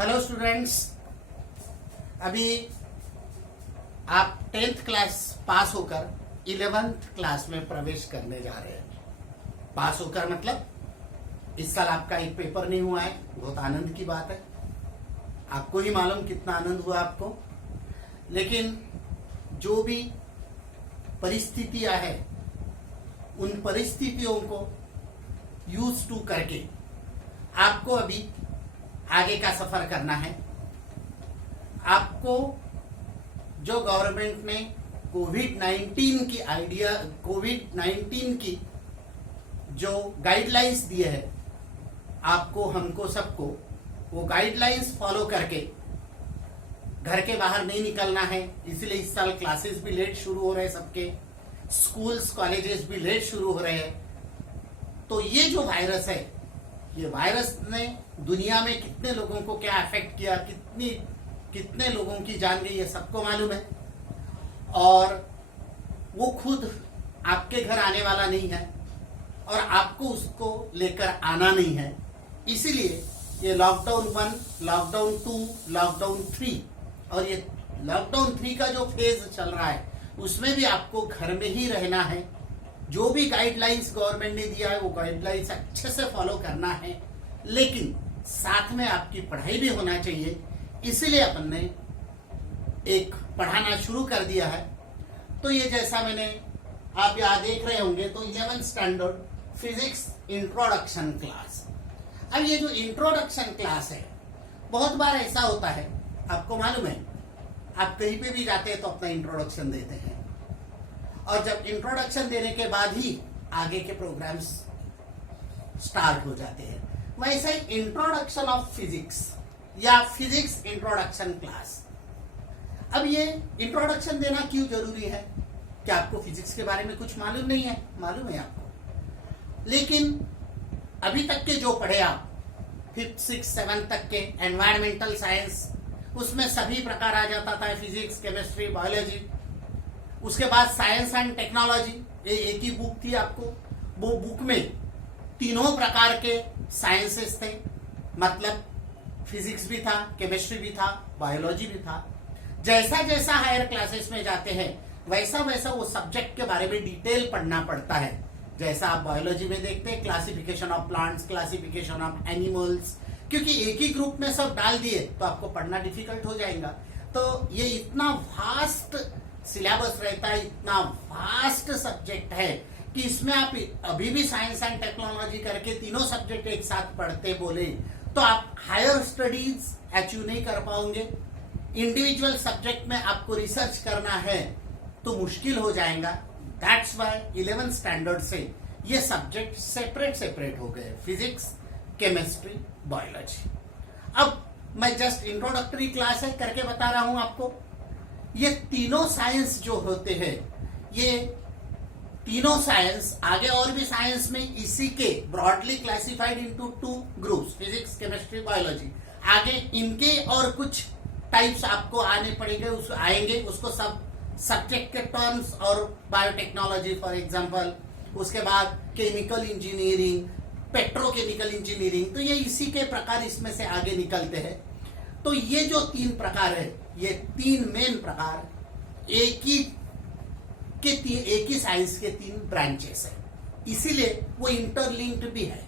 Hello students, अभी आप 10th class pass होकर 11th क्लास में प्रवेश करने जा रहे हैं। पास होकर मतलब इस साल आपका एक पेपर नहीं हुआ है, बहुत आनंद की बात है। आपको ही मालूम कितना आनंद हुआ आपको। लेकिन जो भी परिस्थितियां हैं, उन परिस्थितियों को यूज टू करके आपको अभी आगे का सफर करना है। आपको जो गवर्नमेंट ने कोविड-19 की जो गाइडलाइंस दिए है, आपको हमको सबको वो गाइडलाइंस फॉलो करके घर के बाहर नहीं निकलना है। इसलिए इस साल क्लासेस भी लेट शुरू हो रहे हैं, सबके स्कूल्स कॉलेजेस भी लेट शुरू हो रहे हैं। तो ये जो वायरस है, ये वायरस ने दुनिया में कितने लोगों को क्या अफेक्ट किया, कितने लोगों की जान गई, ये सबको मालूम है। और वो खुद आपके घर आने वाला नहीं है और आपको उसको लेकर आना नहीं है। इसीलिए ये लॉकडाउन 1, लॉकडाउन 2, लॉकडाउन 3 और ये लॉकडाउन 3 का जो फेज चल रहा है, उसमें भी आपको घर में ही रहना है। जो भी गाइडलाइंस गवर्नमेंट ने दिया है, वो गाइडलाइंस अच्छे से फॉलो करना है, लेकिन साथ में आपकी पढ़ाई भी होना चाहिए। इसीलिए अपन ने एक पढ़ाना शुरू कर दिया है। तो ये जैसा मैंने आप यहाँ देख रहे होंगे, तो 11th standard physics introduction class. अब ये जो इंट्रोडक्शन क्लास है, बहुत बार ऐसा होता है, आपको मालूम है, आप कहीं पे भी जाते हैं तो अपना इंट्रोडक्शन देते हैं, और जब इंट्रोडक्शन देने के बाद ही आगे के प्रोग्राम्स स्टार्ट हो जाते हैं। वैसे इंट्रोडक्शन ऑफ फिजिक्स या फिजिक्स इंट्रोडक्शन क्लास। अब ये इंट्रोडक्शन देना क्यों जरूरी है? क्या आपको फिजिक्स के बारे में कुछ मालूम नहीं है? मालूम है आपको, लेकिन अभी तक के जो पढ़े आप 5th 6th 7th तक के एनवायरमेंटल साइंस, उसमें सभी प्रकार आ जाता था, फिजिक्स, केमिस्ट्री, बायोलॉजी। उसके बाद साइंस एंड टेक्नोलॉजी, ये एक ही बुक थी आपको। वो बुक में तीनों प्रकार के साइंसेस थे, मतलब फिजिक्स भी था, केमिस्ट्री भी था, बायोलॉजी भी था। जैसा जैसा हायर क्लासेस में जाते हैं, वैसा वैसा वो सब्जेक्ट के बारे में डिटेल पढ़ना पड़ता है। जैसा आप बायोलॉजी में देखते हैं, classification of plants, classification of animals, क्योंकि एक ही ग्रुप में सब डाल दिए तो आपको पढ़ना डिफिकल्ट हो जाएगा। तो ये इतना वास्ट सिलेबस रहता है, इतना वास्ट सब्जेक्ट है कि इसमें आप अभी भी साइंस एंड टेक्नोलॉजी करके तीनों सब्जेक्ट एक साथ पढ़ते बोले तो आप हायर स्टडीज अचीव नहीं कर पाओगे। इंडिविजुअल सब्जेक्ट में आपको रिसर्च करना है तो मुश्किल हो जाएगा। दैट्स व्हाई 11th स्टैंडर्ड से ये सब्जेक्ट सेपरेट हो गए, फिजिक्स, केमिस्ट्री, बायोलॉजी। अब मैं जस्ट इंट्रोडक्टरी क्लास है करके बता रहा हूं आपको। ये तीनों साइंस जो होते हैं, ये तीनों साइंस आगे और भी साइंस में इसी के broadly classified into 2 groups, physics, chemistry, biology. आगे इनके और कुछ टाइप्स आपको आने पड़ेंगे, उसको सब सब्जेक्ट के टर्म्स और बायोटेक्नोलॉजी फॉर एग्जांपल, उसके बाद केमिकल इंजीनियरिंग, पेट्रोकेमिकल इंजीनियरिंग। तो ये इसी के प्रकार इसमें से आगे निकलते हैं। तो ये जो 3 प्रकार है, ये 3 मेन प्रकार एक ही साइंस के 3 ब्रांचेस है, इसीलिए वो इंटरलिंक्ड भी है।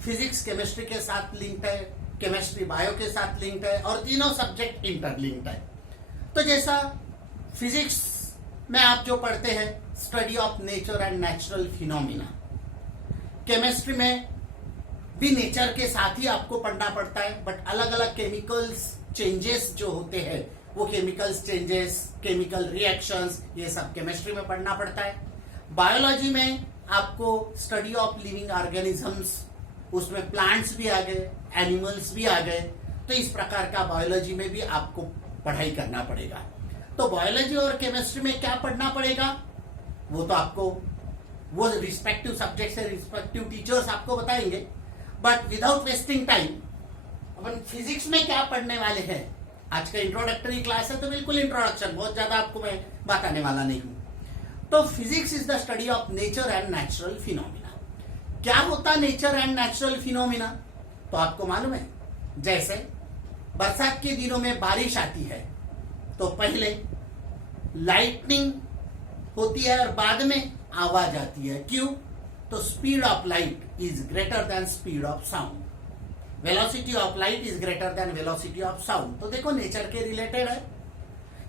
फिजिक्स केमिस्ट्री के साथ लिंक्ड है, केमिस्ट्री बायो के साथ लिंक्ड है, और तीनों सब्जेक्ट इंटरलिंक्ड है। तो जैसा फिजिक्स में आप जो पढ़ते हैं, study of nature and natural phenomena. Chemistry में भी नेचर के साथ ही आपको पढ़ना पड़ता है, बट अलग अलग केमिकल्स चेंजेस जो होते हैं, वो केमिकल्स चेंजेस, केमिकल रिएक्शंस, ये सब केमिस्ट्री में पढ़ना पड़ता है। बायोलॉजी में आपको स्टडी ऑफ लिविंग ऑर्गेनिजम्स, उसमें प्लांट्स भी आ गए, एनिमल्स भी आ गए। तो इस प्रकार का बायोलॉजी में भी आपको पढ़ाई करना पड़ेगा। तो बायोलॉजी और केमिस्ट्री में क्या पढ़ना पड़ेगा, वो तो आपको वो रिस्पेक्टिव सब्जेक्ट से रिस्पेक्टिव टीचर्स आपको बताएंगे। But without wasting time, upon physics में क्या पढ़ने वाले हैं। आज का इंट्रोडक्टरी क्लास है, तो बिल्कुल इंट्रोडक्शन, बहुत ज्यादा आपको मैं बताने वाला नहीं हूं। तो physics is the study of nature and natural phenomena. क्या होता नेचर एंड नेचुरल फिनोमिना? तो आपको मालूम है, जैसे बरसात के दिनों में बारिश आती है तो पहले लाइटनिंग होती है और बाद में आवाज आती है। क्यों? तो speed of light is greater then speed of sound, velocity of light is greater than velocity of sound. तो देखो नेचर के रिलेटेड है।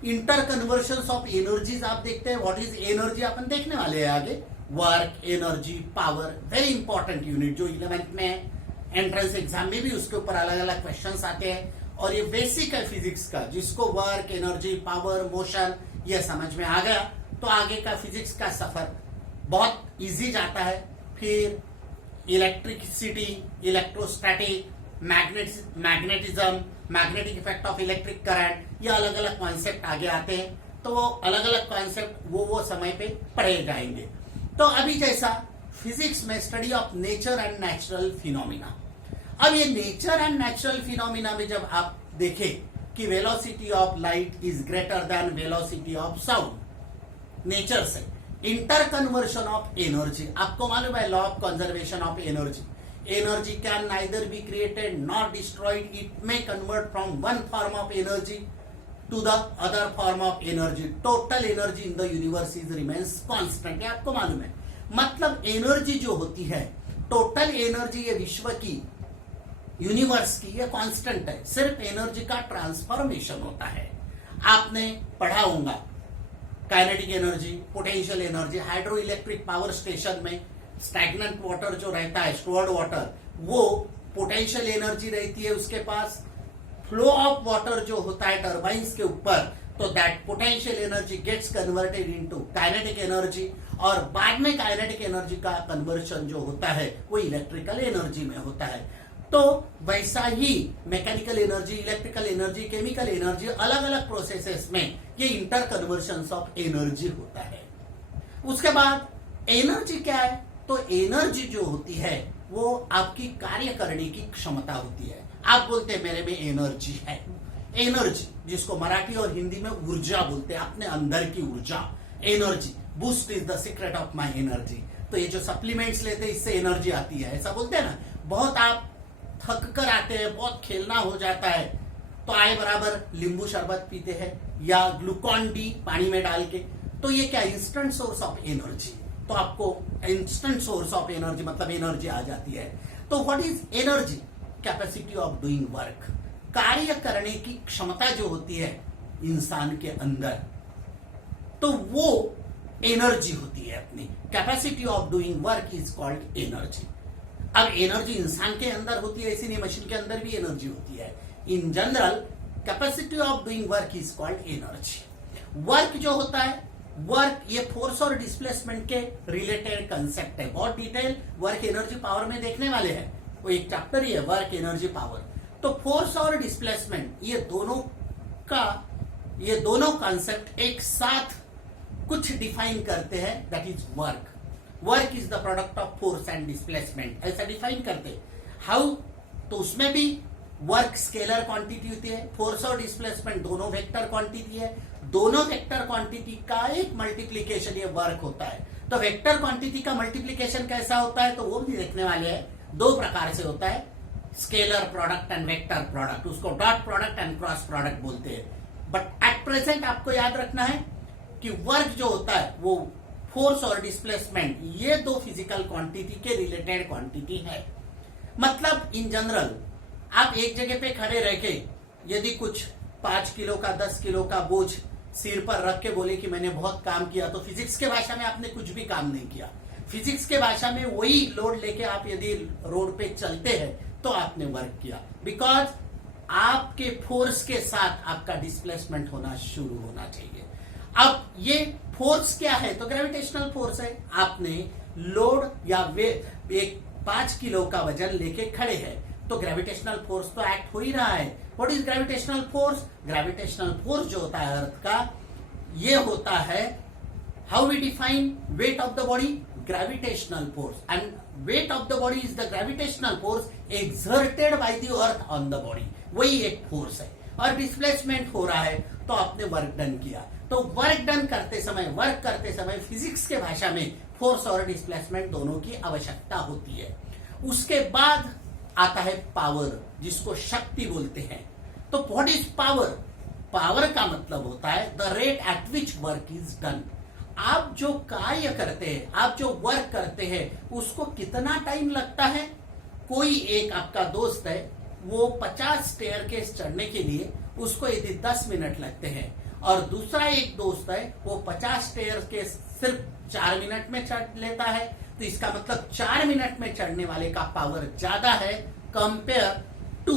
इंटर कन्वर्शन ऑफ एनर्जीज आप देखते हैं। व्हाट इज एनर्जी अपन देखने वाले हैं आगे। Work, energy, power, very important unit जो 11th में एंट्रेंस एग्जाम में भी उसके ऊपर अलग अलग क्वेश्चंस आते हैं। और ये बेसिक है फिजिक्स का, जिसको वर्क, एनर्जी, पावर, मोशन ये समझ में आ गया तो आगे का फिजिक्स का सफर बहुत इजी जाता है। फिर electricity, electrostatic, magnetism, magnetic effect of electric current, ये अलग अलग कॉन्सेप्ट आगे आते हैं। तो वो अलग अलग कॉन्सेप्ट वो समय पे पढ़े जाएंगे। तो अभी जैसा फिजिक्स में study of nature and natural phenomena, अब ये नेचर एंड नेचुरल फिनोमिना में जब आप देखें कि velocity of light is greater than velocity of sound, nature से इंटर कन्वर्शन ऑफ एनर्जी, आपको मालूम है law of conservation of energy, energy can neither be created nor destroyed, it may convert from one form of energy to the other form of energy, total energy in the universe is remains constant. आपको मालूम है मतलब energy जो होती है, total energy ये विश्व की, यूनिवर्स की, ये कांस्टेंट है। सिर्फ एनर्जी का ट्रांसफॉर्मेशन होता है। आपने पढ़ा होगा kinetic energy, potential energy, hydro electric power station में स्टैग्नेंट वाटर जो रहता है, स्टोर्ड वाटर, वो पोटेंशियल एनर्जी रहती है उसके पास। फ्लो ऑफ वाटर जो होता है टर्बाइंस के ऊपर, तो that potential energy gets converted into kinetic energy, और बाद में काइनेटिक एनर्जी का कन्वर्शन जो होता है वो इलेक्ट्रिकल एनर्जी में होता है। तो वैसा ही mechanical energy, electrical energy, chemical energy, अलग अलग प्रोसेसेस में ये इंटर कन्वर्शन ऑफ एनर्जी होता है। उसके बाद एनर्जी क्या है? तो एनर्जी जो होती है वो आपकी कार्य करने की क्षमता होती है। आप बोलते हैं मेरे में एनर्जी है, एनर्जी जिसको मराठी और हिंदी में ऊर्जा बोलते हैं, अपने अंदर की ऊर्जा, energy. Boost is the secret of my energy. तो ये जो सप्लीमेंट्स लेते हैं इससे एनर्जी आती है, ऐसा बोलते हैं ना। बहुत आप थक कर आते हैं, बहुत खेलना हो जाता है, तो आए बराबर नींबू शरबत पीते हैं या ग्लूकॉन डी पानी में डाल के, तो ये क्या इंस्टेंट सोर्स ऑफ एनर्जी। तो आपको इंस्टेंट सोर्स ऑफ एनर्जी मतलब एनर्जी आ जाती है। तो what is energy? Capacity of doing work, कार्य करने की क्षमता जो होती है इंसान के अंदर, तो वो एनर्जी होती है अपनी। Capacity of doing work is called energy. अब एनर्जी इंसान के अंदर होती है, इसीलिए मशीन के अंदर भी एनर्जी होती है। In general capacity of doing work is called energy. Work जो होता है, वर्क ये फोर्स और डिस्प्लेसमेंट के रिलेटेड कंसेप्ट है। बहुत डिटेल वर्क एनर्जी पावर में देखने वाले हैं, वो एक चैप्टर ही है वर्क एनर्जी पावर। तो फोर्स और डिस्प्लेसमेंट ये दोनों कंसेप्ट एक साथ कुछ डिफाइन करते हैं, that is work. Work is the product of force and displacement, ऐसा डिफाइन करते। हाउ? तो उसमें भी वर्क स्केलर क्वांटिटी होती है, फोर्स और डिस्प्लेसमेंट दोनों वेक्टर क्वांटिटी है। दोनों वेक्टर क्वांटिटी का एक मल्टीप्लीकेशन ये वर्क होता है। तो वेक्टर क्वांटिटी का मल्टीप्लीकेशन कैसा होता है तो वो भी देखने वाले हैं। दो प्रकार से होता है, scalar product and vector product, उसको dot product and cross product बोलते हैं। बट एट प्रेजेंट आपको याद रखना है कि वर्क जो होता है वो फोर्स और डिस्प्लेसमेंट ये दो फिजिकल क्वांटिटी के रिलेटेड क्वांटिटी है। मतलब इन जनरल आप एक जगह पे खड़े रह के यदि कुछ 5 किलो का 10 किलो का बोझ सिर पर रख के बोले कि मैंने बहुत काम किया, तो फिजिक्स के भाषा में आपने कुछ भी काम नहीं किया। फिजिक्स के भाषा में वही लोड लेके आप यदि रोड पे चलते हैं तो आपने वर्क किया, बिकॉज आपके फोर्स के साथ आपका डिस्प्लेसमेंट होना शुरू होना चाहिए। अब ये फोर्स क्या है तो ग्रेविटेशनल फोर्स है। आपने लोड या एक 5 किलो का वजन लेके खड़े हैं तो ग्रेविटेशनल फोर्स तो एक्ट हो ही रहा है। What is gravitational force? Gravitational force जो होता है अर्थ का, ये होता है, how we define weight of the body? Gravitational force, and weight of the body is the gravitational force exerted by the earth on the body, वही एक force है। और डिस्प्लेसमेंट हो रहा है तो आपने वर्क डन किया। तो वर्क करते समय फिजिक्स के भाषा में फोर्स और डिस्प्लेसमेंट दोनों की आवश्यकता होती है। उसके बाद आता है पावर, जिसको शक्ति बोलते हैं। तो व्हाट इज पावर? पावर का मतलब होता है the rate at which work is done. आप जो कार्य करते हैं, आप जो वर्क करते हैं, उसको कितना टाइम लगता है। कोई एक आपका दोस्त है, वो 50 स्टेयरकेस चढ़ने के लिए उसको यदि 10 मिनट लगते हैं, और दूसरा एक दोस्त है वो 50 स्टेयरकेस सिर्फ 4 मिनट में चढ़ लेता है, तो इसका मतलब 4 मिनट में चढ़ने वाले का पावर ज्यादा है कंपेयर टू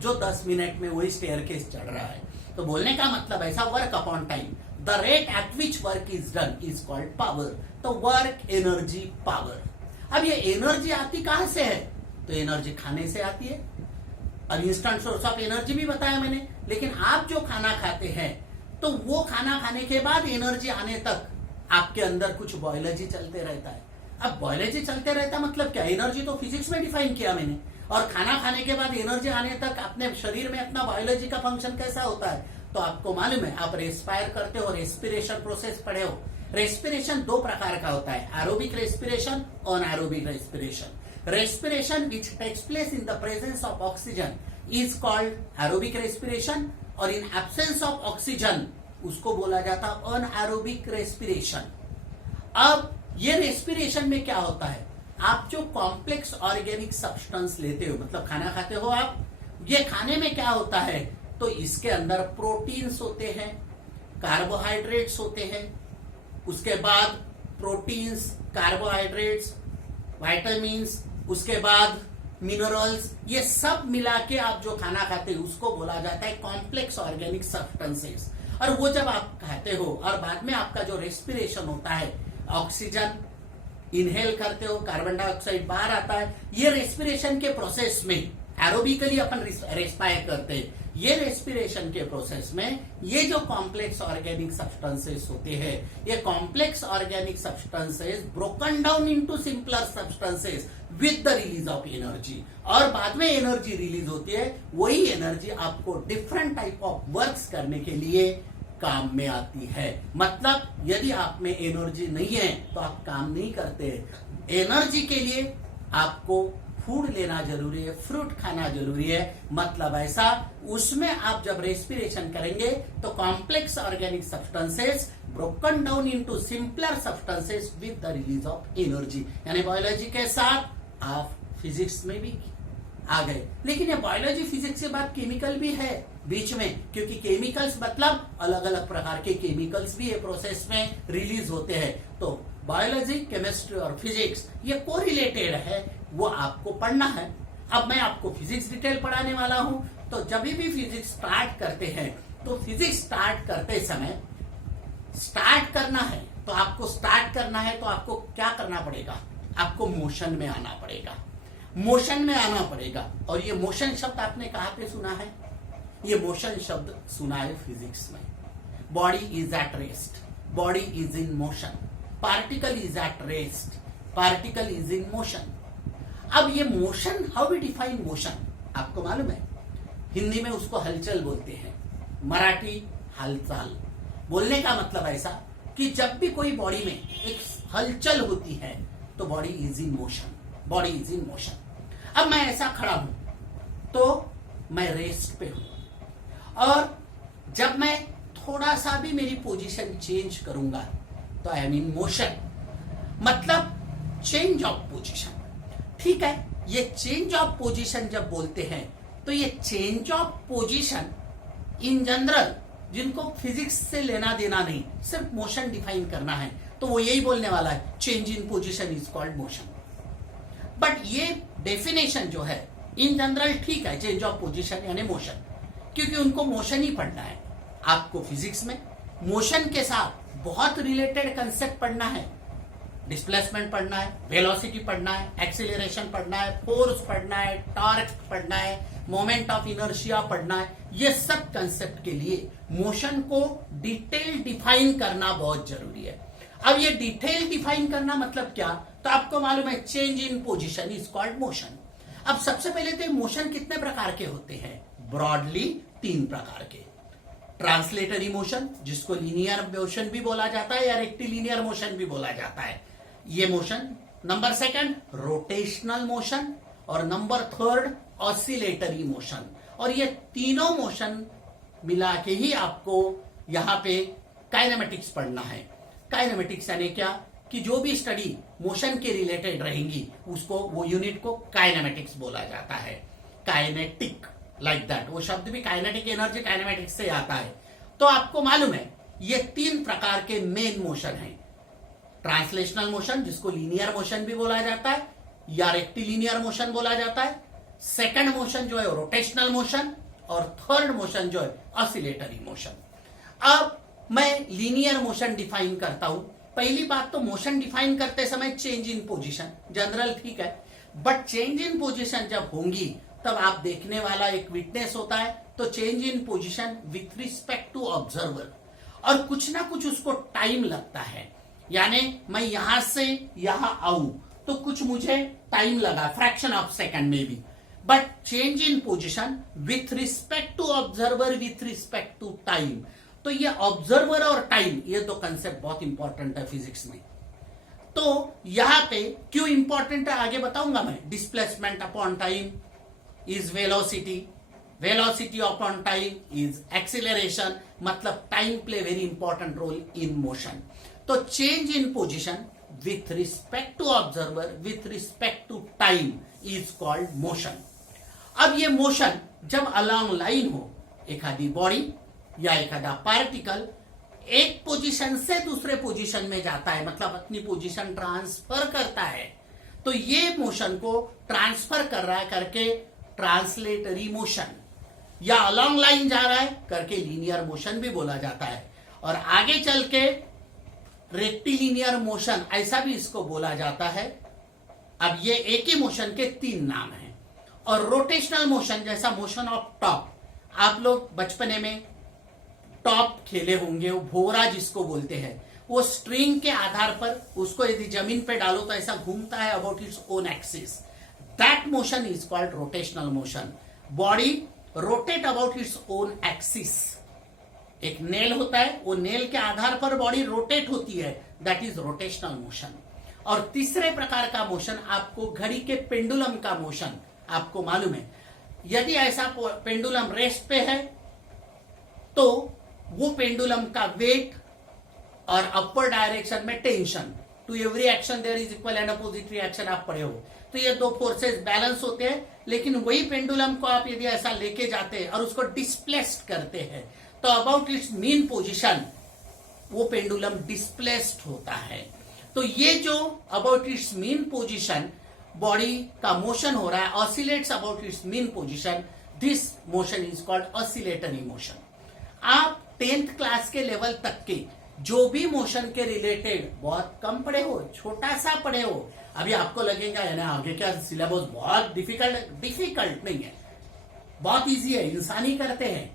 जो 10 मिनट में वही स्टेयरकेस चढ़ रहा है। तो बोलने का मतलब ऐसा, work upon time, the rate at which work is done is called power. तो वर्क, एनर्जी, पावर। अब ये एनर्जी आती कहां से है? तो एनर्जी खाने से आती है। अब इंस्टेंट सोर्स ऑफ एनर्जी भी बताया मैंने, लेकिन आप जो खाना खाते हैं तो वो खाना खाने के बाद एनर्जी आने तक आपके अंदर कुछ बायोलॉजी चलते रहता है। अब बायोलॉजी चलते रहता मतलब क्या? एनर्जी तो फिजिक्स में डिफाइन किया मैंने, और खाना खाने के बाद एनर्जी आने तक अपने शरीर में अपना बायोलॉजी का फंक्शन कैसा होता है तो आपको मालूम है। आप रेस्पायर करते हो, रेस्पिरेशन प्रोसेस पढ़े हो। रेस्पिरेशन 2 प्रकार का होता है, aerobic respiration, anaerobic respiration. Respiration which takes place in the presence of oxygen is called aerobic respiration, और इन एब्सेंस ऑफ ऑक्सीजन उसको बोला जाता है अनएरोबिक रेस्पिरेशन। अब ये रेस्पिरेशन में क्या होता है? आप जो कॉम्प्लेक्स ऑर्गेनिक सब्सटेंस लेते हो, मतलब खाना खाते हो आप, ये खाने में क्या होता है तो इसके अंदर प्रोटीन्स होते हैं, कार्बोहाइड्रेट्स होते हैं, उसके बाद प्रोटीन्स, कार्बोहाइड्रेट्स, विटामिन्स, उसके बाद मिनरल्स, ये सब मिला के आप जो खाना खाते हो उसको बोला जाता है कॉम्प्लेक्स ऑर्गेनिक सब्सटेंसेस। और वो जब आप खाते हो और बाद में आपका जो रेस्पिरेशन होता है, ऑक्सीजन इनहेल करते हो, कार्बन डाइऑक्साइड बाहर आता है, ये रेस्पिरेशन के प्रोसेस में एरोबिकली अपन रेस्पायर करते हैं। ये रेस्पिरेशन के प्रोसेस में ये जो कॉम्प्लेक्स ऑर्गेनिक सब्सटेंसेस होते हैं, ये complex organic substances broken down into simpler substances with the release of energy, और बाद में एनर्जी रिलीज होती है। वही एनर्जी आपको डिफरेंट टाइप ऑफ वर्क्स करने के लिए काम में आती है। मतलब यदि आप में एनर्जी नहीं है तो आप काम नहीं करते। एनर्जी के लिए आपको फूड लेना जरूरी है, फ्रूट खाना जरूरी है। मतलब ऐसा, उसमें आप जब रेस्पिरेशन करेंगे तो complex organic substances broken down into simpler substances with the release of energy. यानी बायोलॉजी के साथ आप फिजिक्स में भी आ गए। लेकिन ये बायोलॉजी फिजिक्स के बाद केमिकल भी है बीच में, क्योंकि केमिकल्स मतलब अलग अलग प्रकार के केमिकल्स भी ये प्रोसेस में रिलीज होते हैं। तो बायोलॉजी, केमिस्ट्री और फिजिक्स ये कोरिलेटेड है, वो आपको पढ़ना है। अब मैं आपको फिजिक्स डिटेल पढ़ाने वाला हूं। तो जब भी फिजिक्स स्टार्ट करते हैं तो फिजिक्स स्टार्ट करते समय स्टार्ट करना है तो आपको क्या करना पड़ेगा? आपको मोशन में आना पड़ेगा, मोशन में आना पड़ेगा। और ये मोशन शब्द आपने कहां पे सुना है? ये मोशन शब्द सुना है फिजिक्स में। Body is at rest, body is in motion, particle is at rest, particle is in motion. अब ये motion, how we define motion, आपको मालूम है? हिंदी में उसको हलचल बोलते हैं, मराठी हलचल। बोलने का मतलब ऐसा कि जब भी कोई बॉडी में एक हलचल होती है तो body is in motion, body is in motion. अब मैं ऐसा खड़ा हूं तो मैं रेस्ट पे हूं, और जब मैं थोड़ा सा भी मेरी पोजीशन चेंज करूंगा तो आई एम इन मोशन, मतलब चेंज ऑफ पोजीशन। ठीक है, ये चेंज ऑफ पोजीशन जब बोलते हैं तो ये change of position in general, जिनको फिजिक्स से लेना देना नहीं, सिर्फ मोशन डिफाइन करना है, तो वो यही बोलने वाला है, change in position is called motion. But ये डेफिनेशन जो है इन जनरल ठीक है, चेंज ऑफ पोजीशन यानी मोशन, क्योंकि उनको मोशन ही पढ़ना है। आपको फिजिक्स में मोशन के साथ बहुत रिलेटेड कंसेप्ट पढ़ना है, डिस्प्लेसमेंट पढ़ना है, वेलोसिटी पढ़ना है, एक्सीलरेशन पढ़ना है, फोर्स पढ़ना है, टॉर्क पढ़ना है, मोमेंट ऑफ इनर्शिया पढ़ना है। ये सब कंसेप्ट के लिए मोशन को डिटेल डिफाइन करना बहुत जरूरी है। अब ये डिटेल डिफाइन करना मतलब क्या? तो आपको मालूम है, change in position is called motion. अब सबसे पहले तो मोशन कितने प्रकार के होते हैं? ब्रॉडली 3 प्रकार के। ट्रांसलेटरी मोशन, जिसको लीनियर मोशन भी बोला जाता है या रेक्टिलिनियर मोशन भी बोला जाता है, ये मोशन। नंबर 2 रोटेशनल मोशन, और नंबर 3 ऑसिलेटरी मोशन। और ये तीनों मोशन मिला के ही आपको यहां पे काइनेमेटिक्स पढ़ना है। काइनेमेटिक्स यानी क्या कि जो भी स्टडी मोशन के रिलेटेड रहेंगी उसको, वो यूनिट को काइनेमेटिक्स बोला जाता है। काइनेटिक लाइक दैट, वो शब्द भी काइनेटिक एनर्जी काइनेमेटिक्स से आता है। तो आपको मालूम है ये 3 प्रकार के मेन मोशन हैं। ट्रांसलेशनल मोशन जिसको लीनियर मोशन भी बोला जाता है या रेक्टिलिनियर मोशन बोला जाता है। सेकंड मोशन जो है रोटेशनल मोशन, और थर्ड मोशन जो है ऑसिलेटरी मोशन। अब मैं लीनियर मोशन डिफाइन करता हूं। पहली बात तो मोशन डिफाइन करते समय चेंज इन पोजीशन जनरल ठीक है, बट चेंज इन पोजीशन जब होंगी तब आप देखने वाला एक विटनेस होता है, तो change in position with respect to observer, और कुछ ना कुछ उसको टाइम लगता है। यानी मैं यहां से यहां आऊं तो कुछ मुझे टाइम लगा, फ्रैक्शन ऑफ सेकंड में भी, but change in position with respect to observer with respect to time. तो ये ऑब्जर्वर और टाइम, ये दो कंसेप्ट बहुत इंपॉर्टेंट है फिजिक्स में। तो यहां पे क्यों इंपॉर्टेंट है आगे बताऊंगा मैं। Displacement upon time is velocity, velocity upon time is acceleration, मतलब time play very important role in motion. तो change in position with respect to observer with respect to time is called motion. अब ये motion जब along line हो, एक आधी body या एक आधा पार्टिकल एक पोजीशन से दूसरे पोजीशन में जाता है, मतलब अपनी पोजीशन ट्रांसफर करता है, तो ये मोशन को ट्रांसफर कर रहा है करके ट्रांसलेटरी मोशन, या अलोंग लाइन जा रहा है करके लीनियर मोशन भी बोला जाता है, और आगे चल के रेक्टिलिनियर मोशन ऐसा भी इसको बोला जाता है। अब ये एक ही मोशन के 3 नाम हैं। और रोटेशनल मोशन जैसा मोशन ऑफ टॉप, आप लोग बचपने में टॉप खेले होंगे, वो भोरा जिसको बोलते हैं, वो स्ट्रिंग के आधार पर उसको यदि जमीन पे डालो तो ऐसा घूमता है about its own axis, that motion is called rotational motion. Body rotate about its own axis, एक नेल होता है, वो नेल के आधार पर बॉडी रोटेट होती है, दैट इज रोटेशनल मोशन। और तीसरे प्रकार का मोशन आपको घड़ी के पेंडुलम का मोशन आपको मालूम है। यदि ऐसा पेंडुलम रेस्ट पे है तो वो पेंडुलम का वेट और अपर डायरेक्शन में tension, to every action there is equal and opposite reaction, आप पढ़े हो। तो ये 2 फोर्सेस बैलेंस होते हैं, लेकिन वही पेंडुलम को आप यदि ऐसा लेके जाते हैं और उसको डिस्प्लेस्ड करते हैं तो अबाउट इट्स मीन पोजीशन वो पेंडुलम डिस्प्लेस्ड होता है। तो ये जो about it's mean position body का मोशन हो रहा है, oscillates about it's mean position, this motion is called oscillatory motion. आप 10th क्लास के लेवल तक के जो भी मोशन के रिलेटेड बहुत कम पढ़े हो, छोटा सा पढ़े हो, अभी आपको लगेगा यानी आगे का सिलेबस बहुत डिफिकल्ट नहीं है, बहुत इजी है, इंसान ही करते हैं।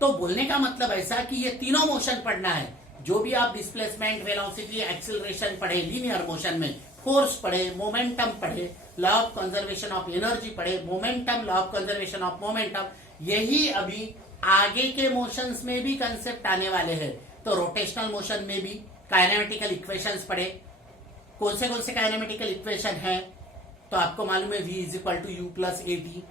तो बोलने का मतलब ऐसा कि ये तीनों मोशन पढ़ना है। जो भी आप डिस्प्लेसमेंट, वेलोसिटी, एक्सीलरेशन पढ़े, लीनियर मोशन में फोर्स पढ़े, मोमेंटम पढ़े, law of conservation of energy पढ़े, momentum, law of conservation of momentum, यही अभी आगे के मोशंस में भी कंसेप्ट आने वाले हैं। तो रोटेशनल मोशन में भी काइनेमेटिकल इक्वेशंस पढ़े। कौन से काइनेमेटिकल इक्वेशन है तो आपको मालूम है, v is equal to u plus a t,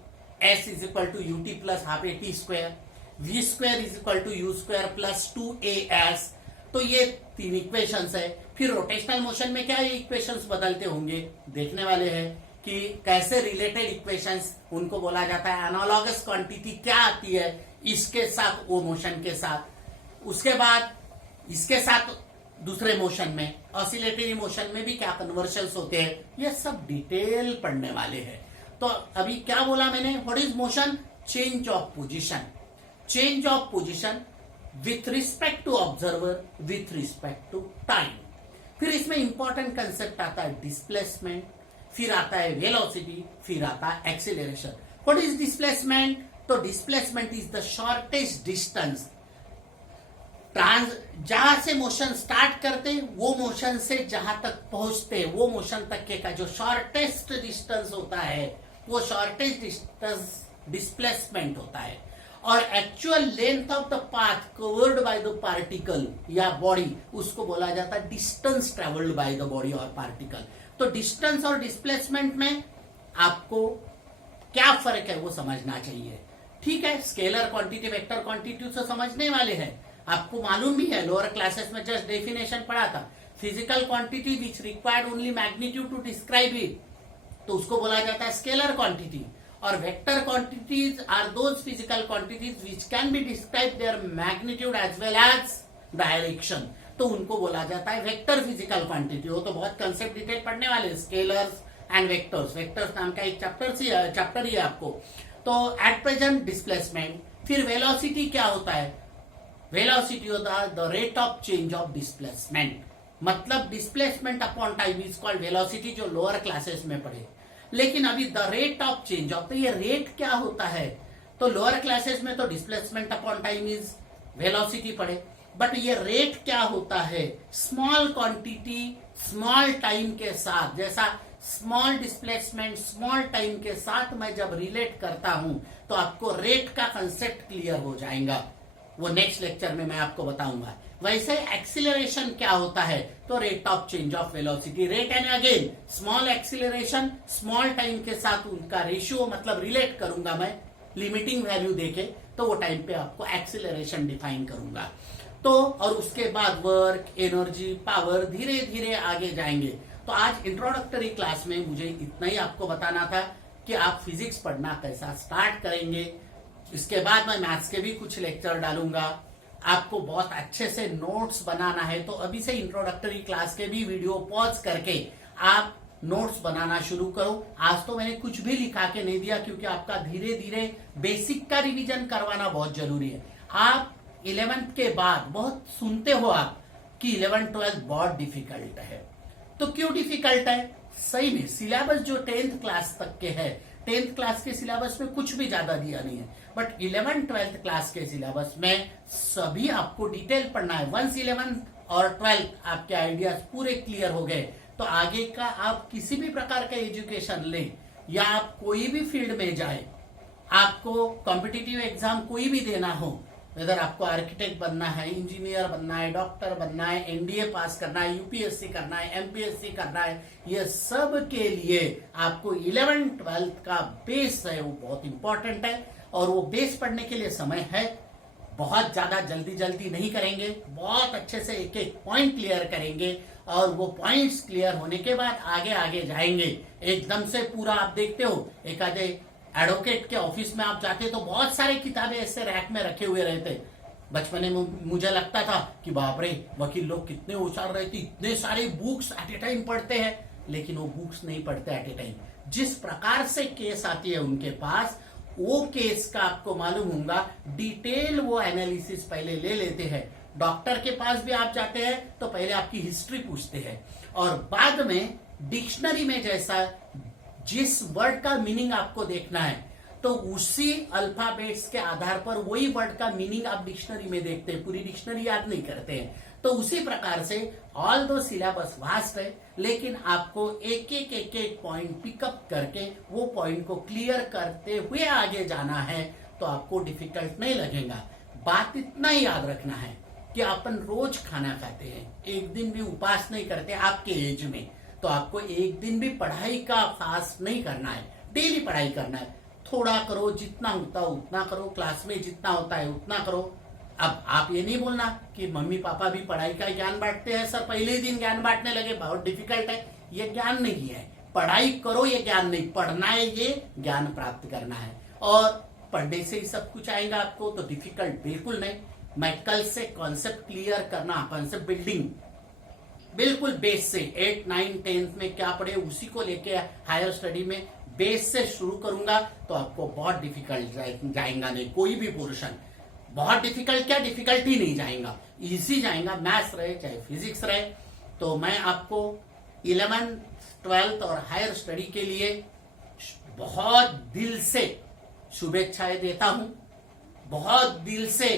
s is equal to u t plus half a t square, v square is equal to u square plus 2as। तो ये 3 इक्वेशंस है। फिर rotational motion में क्या ये equations बदलते होंगे, देखने वाले हैं कि कैसे रिलेटेड इक्वेशंस, उनको बोला जाता है एनालॉगस क्वांटिटी क्या आती है इसके साथ, वो मोशन के साथ, उसके बाद इसके साथ दूसरे मोशन में, ऑसिलेटरी मोशन में भी क्या कन्वर्शंस होते हैं, ये सब डिटेल पढ़ने वाले हैं। तो अभी क्या बोला मैंने, what is motion, change of position, change of position with respect to observer with respect to time. फिर इसमें इंपॉर्टेंट कंसेप्ट आता है डिस्प्लेसमेंट, फिर आता है वेलोसिटी, फिर आता है एक्सीलरेशन। व्हाट इज डिस्प्लेसमेंट, तो displacement is the shortest distance, जहां से मोशन स्टार्ट करते हैं वो मोशन से जहां तक पहुंचते हैं वो मोशन तक के का जो शॉर्टेस्ट डिस्टेंस होता है वो शॉर्टेस्ट डिस्टेंस डिस्प्लेसमेंट होता है। और actual length of the path covered by the particle या बॉडी, उसको बोला जाता है distance travelled by the body और पार्टिकल। तो डिस्टेंस और डिस्प्लेसमेंट में आपको क्या फर्क है वो समझना चाहिए। ठीक है, स्केलर क्वांटिटी वेक्टर क्वांटिटी तो समझने वाले हैं, आपको मालूम भी है, लोअर क्लासेस में जस्ट डेफिनेशन पढ़ा था। Physical quantity which required only magnitude to describe it, तो उसको बोला जाता है स्केलर क्वांटिटी। और vector quantities are those physical quantities which can be describe their magnitude as well as direction, तो उनको बोला जाता है वेक्टर फिजिकल क्वांटिटी। वो तो बहुत कंसेप्ट डिटेल पढ़ने वाले, स्केलर्स एंड वेक्टर्स, वेक्टर्स नाम का एक चैप्टर ही है आपको। तो एट प्रेजेंट डिस्प्लेसमेंट, फिर वेलोसिटी क्या होता है, वेलोसिटी होता है the rate of change of displacement, मतलब displacement upon time is called velocity, जो लोअर क्लासेस में पढ़े। लेकिन अभी the rate of change of, तो ये रेट क्या होता है, तो लोअर क्लासेस में तो displacement upon time is velocity पढ़े, बट ये रेट क्या होता है, स्मॉल क्वांटिटी स्मॉल टाइम के साथ, जैसा स्मॉल डिस्प्लेसमेंट स्मॉल टाइम के साथ मैं जब रिलेट करता हूं तो आपको रेट का कंसेप्ट क्लियर हो जाएगा, वो नेक्स्ट लेक्चर में मैं आपको बताऊंगा। वैसे एक्सीलरेशन क्या होता है, तो rate of change of velocity, rate and again small acceleration small time के साथ उनका रेशियो, मतलब रिलेट करूंगा मैं लिमिटिंग वैल्यू देके, तो वो टाइम पे आपको एक्सीलरेशन डिफाइन करूंगा। तो और उसके बाद वर्क, एनर्जी, पावर, धीरे धीरे आगे जाएंगे। तो आज इंट्रोडक्टरी क्लास में मुझे इतना ही आपको बताना था कि आप फिजिक्स पढ़ना कैसा स्टार्ट करेंगे। इसके बाद मैं मैथ्स के भी कुछ लेक्चर डालूंगा, आपको बहुत अच्छे से नोट्स बनाना है, तो अभी से इंट्रोडक्टरी क्लास के भी वीडियो पॉज करके आप नोट्स बनाना शुरू करो। आज तो मैंने कुछ भी लिखा के नहीं दिया, क्योंकि आपका धीरे धीरे बेसिक का रिवीजन करवाना बहुत जरूरी है। आप 11th के बाद बहुत सुनते हो आप कि 11th 12th बहुत डिफिकल्ट है, तो क्यों डिफिकल्ट है, सही में सिलेबस जो 10th क्लास तक के है, 10th क्लास के सिलेबस में कुछ भी ज्यादा दिया नहीं है, बट 11th 12th क्लास के सिलेबस में सभी आपको डिटेल पढ़ना है। वंस 11th और 12th आपके आइडियाज पूरे क्लियर हो गए, तो आगे का आप किसी भी प्रकार का एजुकेशन लें या आप कोई भी फील्ड में जाए, आपको कॉम्पिटिटिव एग्जाम कोई भी देना हो, अगर आपको आर्किटेक्ट बनना है, इंजीनियर बनना है, डॉक्टर बनना है, एनडीए पास करना है, यूपीएससी करना है, एमपीएससी करना है, ये सब के लिए आपको 11th 12th का बेस है, वो बहुत इंपॉर्टेंट है। और वो बेस पढ़ने के लिए समय है, बहुत ज्यादा जल्दी जल्दी नहीं करेंगे, बहुत अच्छे से एक एक पॉइंट क्लियर करेंगे, और वो पॉइंट्स क्लियर होने के बाद आगे आगे जाएंगे। एकदम से पूरा आप देखते हो, एक आधे एडवोकेट के ऑफिस में आप जाते तो बहुत सारे किताबें ऐसे रैक में रखे हुए रहते। बचपन में मुझे लगता था कि बाप रे, वकील लोग कितने होशियार रहते, इतने सारे बुक्स एट ए टाइम पढ़ते हैं, लेकिन वो बुक्स नहीं पढ़ते एट ए टाइम। जिस प्रकार से केस आती है उनके पास, वो केस का आपको मालूम होगा, डिटेल वो एनालिसिस पहले ले लेते हैं। डॉक्टर के पास भी आप जाते हैं तो पहले आपकी हिस्ट्री पूछते हैं, और बाद में डिक्शनरी में जैसा जिस वर्ड का मीनिंग आपको देखना है, तो उसी अल्फाबेट्स के आधार पर वही वर्ड का मीनिंग आप डिक्शनरी में देखते हैं, पूरी डिक्शनरी याद नहीं करते हैं। तो उसी प्रकार से ऑल दो सिलेबस वास्ट है, लेकिन आपको एक एक पॉइंट पिकअप करके वो पॉइंट को क्लियर करते हुए आगे जाना है, तो आपको डिफिकल्ट नहीं लगेगा। बात इतना ही याद रखना है कि अपन रोज खाना खाते हैं, एक दिन भी उपवास नहीं करते आपके एज में, तो आपको एक दिन भी पढ़ाई का फास्ट नहीं करना है, डेली पढ़ाई करना है। थोड़ा करो, जितना होता है उतना करो, क्लास में जितना होता है उतना करो। अब आप ये नहीं बोलना कि मम्मी पापा भी पढ़ाई का ज्ञान बांटते हैं, सर पहले ही दिन ज्ञान बांटने लगे, बहुत डिफिकल्ट है। ये ज्ञान नहीं है, पढ़ाई करो, ये ज्ञान नहीं, पढ़ना है, ये ज्ञान प्राप्त करना है, और पढ़ने से ही सब कुछ आएगा आपको, तो डिफिकल्ट बिल्कुल नहीं। मैं कल से कॉन्सेप्ट क्लियर करना, कॉन्सेप्ट बिल्डिंग बिल्कुल बेस से 8, 9, 10th में क्या पढ़े उसी को लेके हायर स्टडी में बेस से शुरू करूंगा, तो आपको बहुत डिफिकल्ट जाएगा नहीं, कोई भी पोर्शन बहुत डिफिकल्ट क्या, डिफिकल्ट ही नहीं जाएगा, इजी जाएगा, मैथ्स रहे चाहे फिजिक्स रहे। तो मैं आपको 11th 12th और हायर स्टडी के लिए बहुत दिल से शुभेच्छाएं देता हूं, बहुत दिल से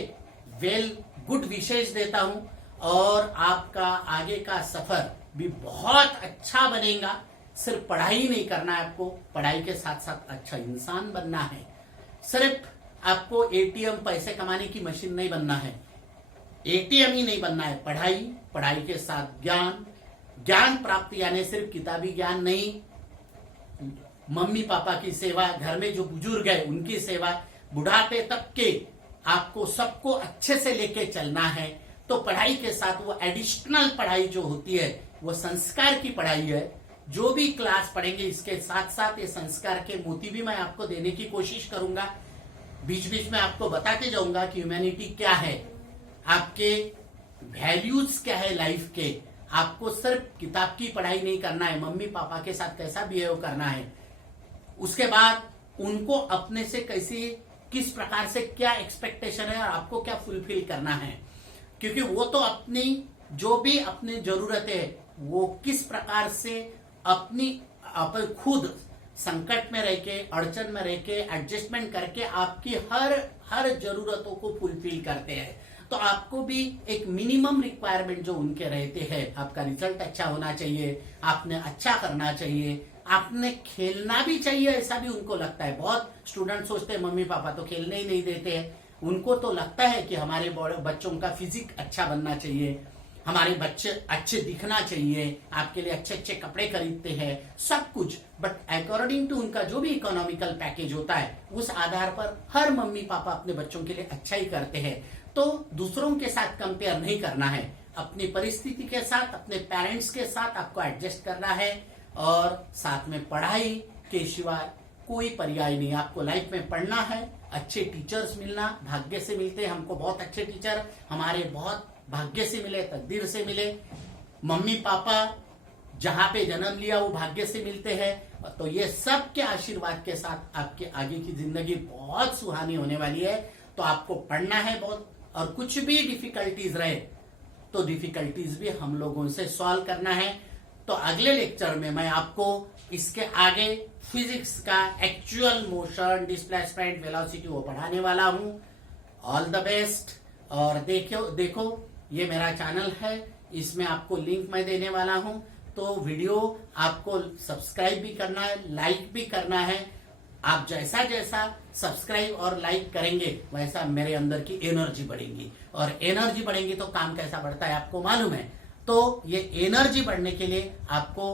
वेल गुड विशेष देता हूं, और आपका आगे का सफर भी बहुत अच्छा बनेगा। सिर्फ पढ़ाई नहीं करना है आपको, पढ़ाई के साथ साथ अच्छा इंसान बनना है। सिर्फ आपको एटीएम पैसे कमाने की मशीन नहीं बनना है, एटीएम ही नहीं बनना है, पढ़ाई के साथ ज्ञान प्राप्ति, यानी सिर्फ किताबी ज्ञान नहीं, मम्मी पापा की सेवा, घर में जो बुजुर्ग है उनकी सेवा, बुढ़ापे तक के आपको सबको अच्छे से लेके चलना है, तो पढ़ाई के साथ वो एडिशनल पढ़ाई जो होती है वो संस्कार की पढ़ाई है। जो भी क्लास पढ़ेंगे इसके साथ साथ ये संस्कार के मोती भी मैं आपको देने की कोशिश करूंगा। बीच बीच में आपको बताते जाऊंगा कि ह्यूमैनिटी क्या है, आपके वैल्यूज क्या है लाइफ के। आपको सिर्फ किताब की पढ़ाई नहीं करना है, मम्मी पापा के साथ कैसा बिहेव करना है, उसके बाद उनको अपने से कैसे किस प्रकार से क्या एक्सपेक्टेशन है और आपको क्या फुलफिल करना है, क्योंकि वो तो अपनी जो भी अपनी जरूरतें है वो किस प्रकार से अपनी खुद संकट में रह के अड़चन में रह के एडजस्टमेंट करके आपकी हर जरूरतों को फुलफिल करते हैं। तो आपको भी एक मिनिमम रिक्वायरमेंट जो उनके रहते हैं, आपका रिजल्ट अच्छा होना चाहिए, आपने अच्छा करना चाहिए, आपने खेलना भी चाहिए, ऐसा भी उनको लगता है। बहुत स्टूडेंट सोचते हैं मम्मी पापा तो खेलने ही नहीं देते हैं, उनको तो लगता है कि हमारे बच्चों का फिजिक अच्छा बनना चाहिए, हमारे बच्चे अच्छे दिखना चाहिए, आपके लिए अच्छे अच्छे कपड़े खरीदते हैं, सब कुछ। बट अकॉर्डिंग टू उनका जो भी इकोनॉमिकल पैकेज होता है उस आधार पर हर मम्मी पापा अपने बच्चों के लिए अच्छा ही करते हैं। तो दूसरों के साथ कंपेयर नहीं करना है, अपनी परिस्थिति के साथ अपने पेरेंट्स के साथ आपको एडजस्ट करना है, और साथ में पढ़ाई के सिवाय कोई पर्याय नहीं। आपको लाइफ में पढ़ना है, अच्छे टीचर्स मिलना भाग्य से मिलते हैं, हमको बहुत अच्छे टीचर हमारे बहुत भाग्य से मिले, तकदीर से मिले। मम्मी पापा जहां पे जन्म लिया वो भाग्य से मिलते हैं। तो ये सब के आशीर्वाद के साथ आपके आगे की जिंदगी बहुत सुहानी होने वाली है। तो आपको पढ़ना है बहुत, और कुछ भी डिफिकल्टीज रहे तो डिफिकल्टीज भी हम लोगों से सॉल्व करना है। तो अगले लेक्चर में मैं आपको इसके आगे फिजिक्स का एक्चुअल मोशन, डिस्प्लेसमेंट, वेलोसिटी वो पढ़ाने वाला हूं। All the best. और देखो ये मेरा चैनल है, इसमें आपको लिंक मैं देने वाला हूं, तो वीडियो आपको सब्सक्राइब भी करना है, लाइक भी करना है। आप जैसा जैसा सब्सक्राइब और लाइक करेंगे वैसा मेरे अंदर की एनर्जी बढ़ेगी, और एनर्जी बढ़ेगी तो काम कैसा बढ़ता है आपको मालूम है। तो ये एनर्जी बढ़ने के लिए आपको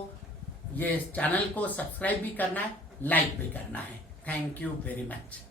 ये चैनल को सब्सक्राइब भी करना है, लाइक भी करना है। Thank you very much.